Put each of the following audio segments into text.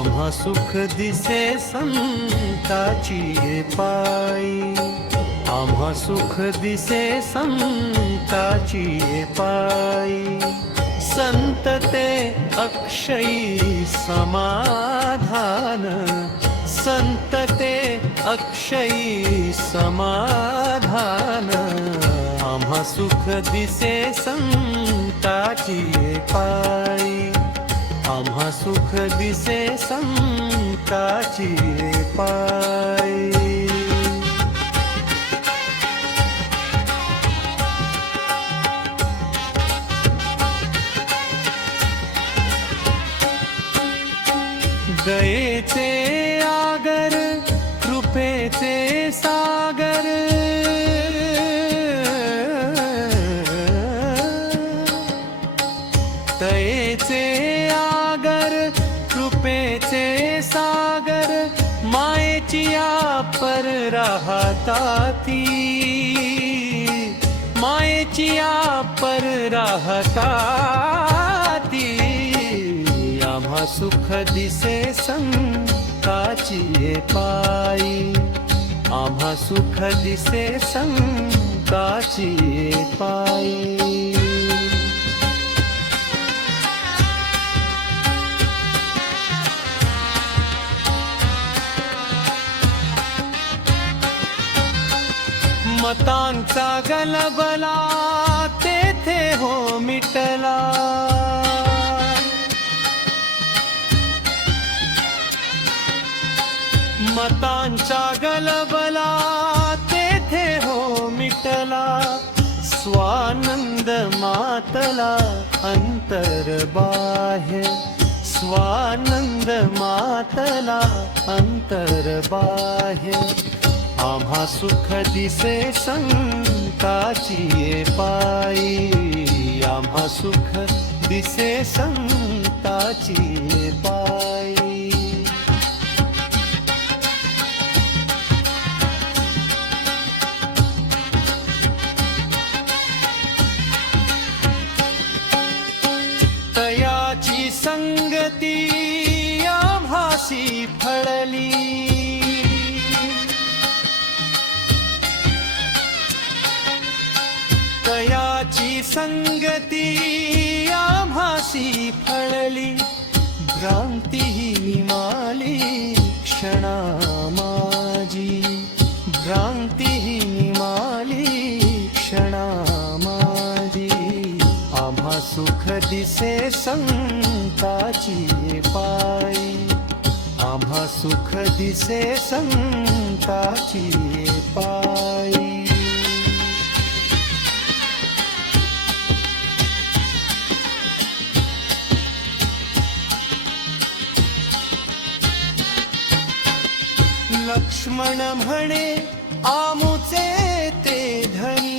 आम्हा सुख दिसे संताची पायी, आम्हा सुख दिसे संताची पायी। संत ते अक्षयी समाधान, संत ते अक्षयी समाधान। आम्हा सुख दिसे संताची पायी, आम्हा सुख दिसे संताची पायी। दयेचे आगर, कृपेचे सागर, दयेचे आगर, कृपेचे सागर। मायेची पर राहताती, मायेची पर राहताती। आम्हा सुख दिसे संताची पायी, आम्हा सुख दिसे संताची पायी। मतांचा गलबला तेथे हो मिटला, मतांचा गलबला तेथे हो मिटला। स्वानंद मातला अंतर्बाह्य, स्वानंद मातला अंतर्बाह्य। आम्हा सुख दिसे संताची पायी, आम्हा सुख दिसे संताची पायी। तयाची संगती आभासी फळली, तयाची संगती आभासी फळली। भ्रांती ही निमाली क्षणा माझी, भ्रांती ही निमाली क्षणा माझी। आम्हा सुख दिसे संताची पायी, आम्हा सुख दिसे संताची पायी। लक्ष्मण म्हणे आमुचे ते धनी,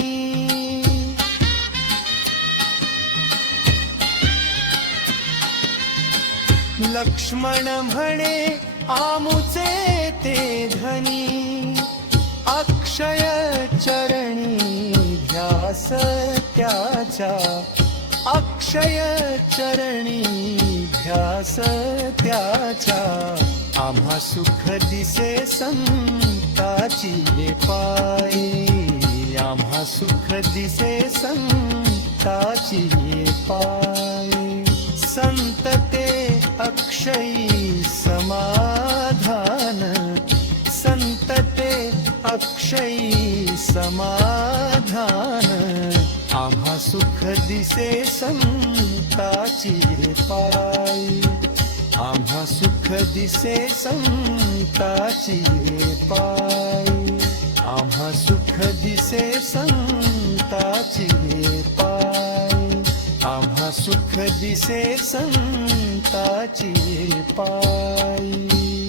लक्ष्मण म्हणे आमुचे ते धनी। अक्षय चरणी ध्यास त्याच्या, अक्षय चरणी ध्यास त्याच्या। आम्हा सुख दिसे संताची पायी, आम्हा सुख दिसे संताची पायी। संत ते अक्षयी समाधान, संत ते अक्षयी समाधान। आम्हा सुख दिसे संताची पायी, आम्हा सुख दिसे संताची पायी, आम्हा सुख दिसे संताची पायी, आम्हा सुख दिसे संताची पायी।